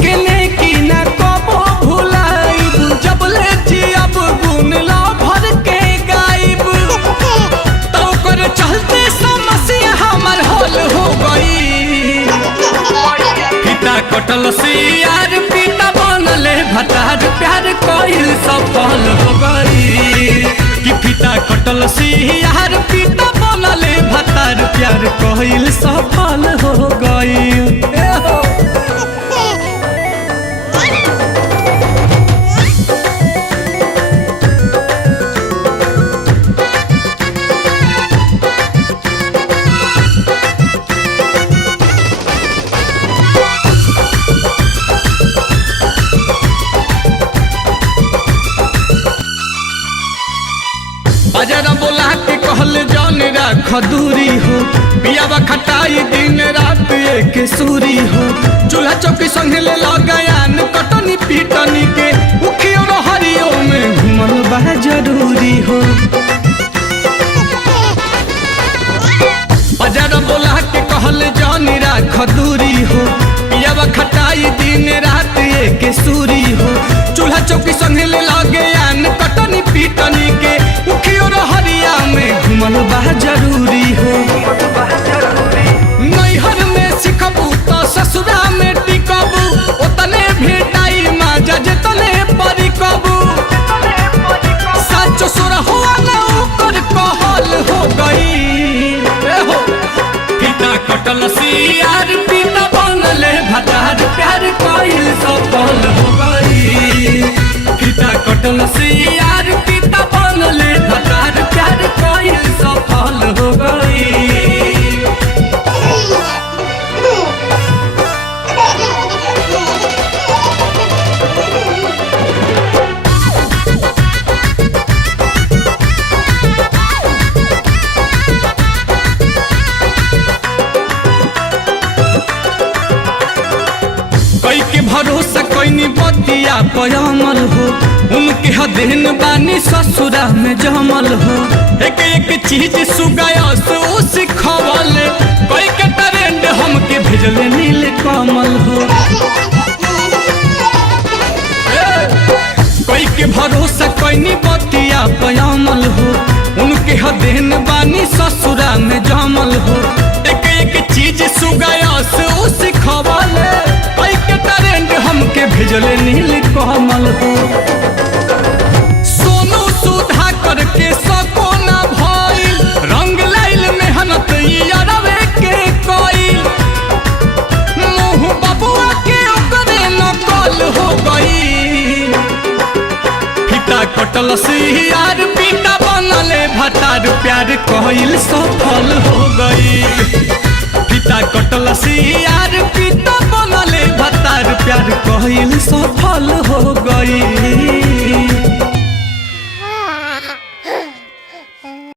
के नेकी ना कबो भुलाइब, जब ले जियब गुण ला भर के गाइब। तो कर चलते समस्या हमर हल हो गई। पिता कटल सियार पिता बनले भतार, प्यार कइल सफल हो गई। कि पिता कटल सियार पिता बनले भतार, प्यार कइल सफल हो गई। बाजारा बोला के कहल जान राख दूरी हो, पियावा खटाई दिन रात एक सूरी हो। चूल्हा चौकी संगे ले लगायान कटनी पीटनी के, उखियो हरियो में घुमल बा जरूरी हो। बाजारा बोला के कहल जान राख दूरी हो, पियावा खटाई दिन रात एक सूरी हो। चूल्हा चौकी संगे ले लगायान कटनी पीटनी के, उखियो हरिया में घुमल बा जरूरी हो। नैहर में सिखबू तो ससुरा में टिकबू, ओतने भेटाई माजा जतने परिकबू। सच सुर हुआ ना ओकर कहल हो गई। पिता कटल सियार पिता बनले भतार, प्यार कइल सफल हो गई। पिता कटल सियार पिता बनले भतार, प्यार कइल सफल हो गई। कई के भरोसा कईनी बतिया पयमल हो, उनके हदेन बानी ससुरा में जमल हो। एक एक चीज सुगायस उ सिखवल, कई के ट्रेंड हमके भेजले नील कमल हो। कई के भरोसा कईनी बतिया पयमल हो, उनके हदेन बानी ससुरा में जमल हो। एक एक चीज सुगायस उ सिखवल, कई के ट्रेंड हमके भेजले नील कमल हो। सोनू सुधा करके सको ना भइल, रंग लाइल मेहनत यारवे के कइल। मुँह बबुआ के ओकरे नकल हो गई। पिता कटल सियार पिता बनले भतार, प्यार कइल सफल हो गई। पिता कटल सियार पिता बनले भतार, प्यार कइल सफल हो गई।